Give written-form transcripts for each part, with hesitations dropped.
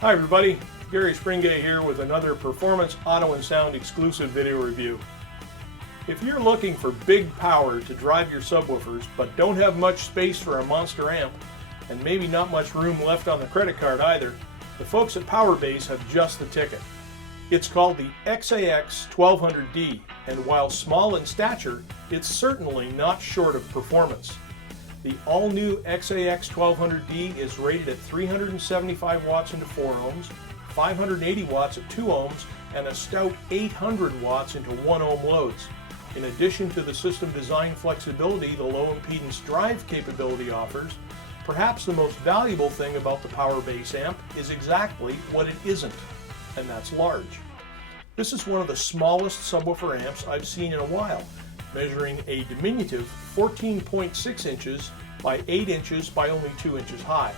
Hi everybody, Garry Springgay here with another Performance Auto and Sound exclusive video review. If you're looking for big power to drive your subwoofers but don't have much space for a monster amp, and maybe not much room left on the credit card either, the folks at PowerBass have just the ticket. It's called the XAX-1200D, and while small in stature, it's certainly not short of performance. The all-new XAX-1200D is rated at 375 watts into 4 ohms, 580 watts at 2 ohms, and a stout 800 watts into 1 ohm loads. In addition to the system design flexibility the low impedance drive capability offers, perhaps the most valuable thing about the PowerBass amp is exactly what it isn't, and that's large. This is one of the smallest subwoofer amps I've seen in a while, measuring a diminutive 14.6 inches by 8 inches by only 2 inches high.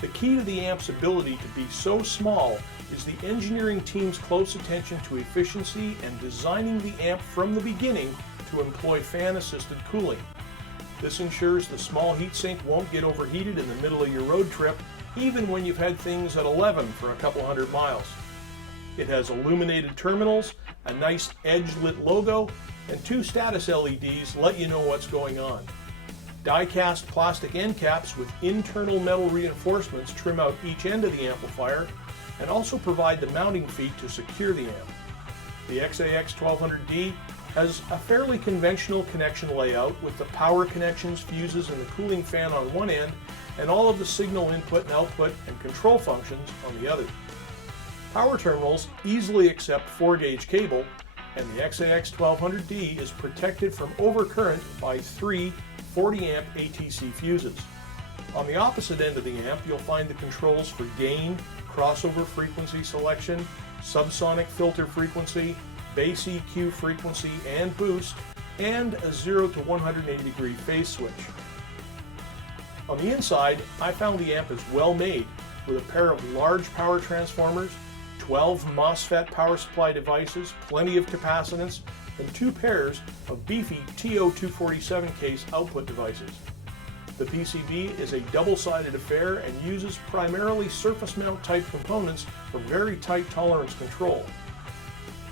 The key to the amp's ability to be so small is the engineering team's close attention to efficiency and designing the amp from the beginning to employ fan-assisted cooling. This ensures the small heatsink won't get overheated in the middle of your road trip, even when you've had things at 11 for a couple hundred miles. It has illuminated terminals, a nice edge-lit logo, and 2 status LEDs let you know what's going on. Die-cast plastic end caps with internal metal reinforcements trim out each end of the amplifier and also provide the mounting feet to secure the amp. The XAX-1200D has a fairly conventional connection layout with the power connections, fuses, and the cooling fan on one end, and all of the signal input and output and control functions on the other. Power terminals easily accept 4-gauge cable, and the XAX-1200D is protected from overcurrent by 3 40-amp ATC fuses. On the opposite end of the amp, you'll find the controls for gain, crossover frequency selection, subsonic filter frequency, bass EQ frequency and boost, and a 0 to 180 degree phase switch. On the inside, I found the amp is well made, with a pair of large power transformers, 12 MOSFET power supply devices, plenty of capacitance, and 2 pairs of beefy TO-247 case output devices. The PCB is a double-sided affair and uses primarily surface mount type components for very tight tolerance control.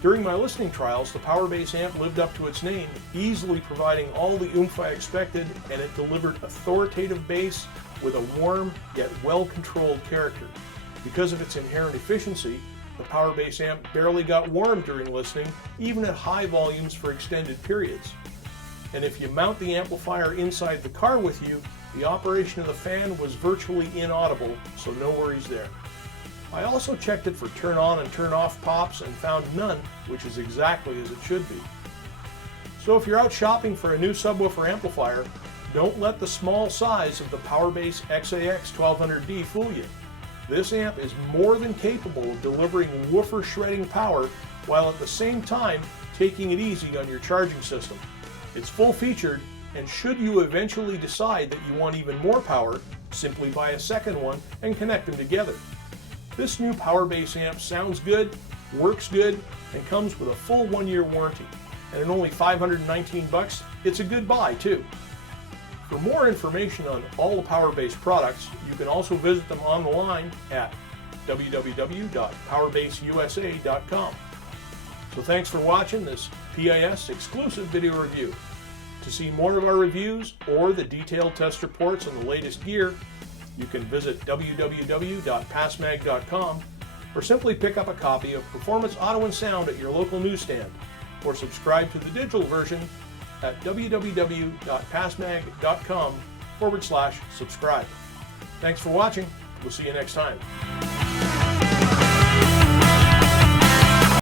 During my listening trials, the PowerBass amp lived up to its name, easily providing all the oomph I expected, and it delivered authoritative bass with a warm yet well-controlled character. Because of its inherent efficiency, the PowerBass amp barely got warm during listening, even at high volumes for extended periods. And if you mount the amplifier inside the car with you, the operation of the fan was virtually inaudible, so no worries there. I also checked it for turn on and turn off pops and found none, which is exactly as it should be. So if you're out shopping for a new subwoofer amplifier, don't let the small size of the PowerBass XAX-1200D fool you. This amp is more than capable of delivering woofer shredding power while at the same time taking it easy on your charging system. It's full-featured, and should you eventually decide that you want even more power, simply buy a second one and connect them together. This new PowerBass amp sounds good, works good, and comes with a full 1-year warranty. And at only $519, it's a good buy too. For more information on all the PowerBass products, you can also visit them online at www.powerbass.usa.com. So thanks for watching this PAS exclusive video review. To see more of our reviews or the detailed test reports on the latest gear, you can visit www.pasmag.com or simply pick up a copy of Performance Auto and Sound at your local newsstand, or subscribe to the digital version at www.pasmag.com/subscribe. Thanks for watching. We'll see you next time.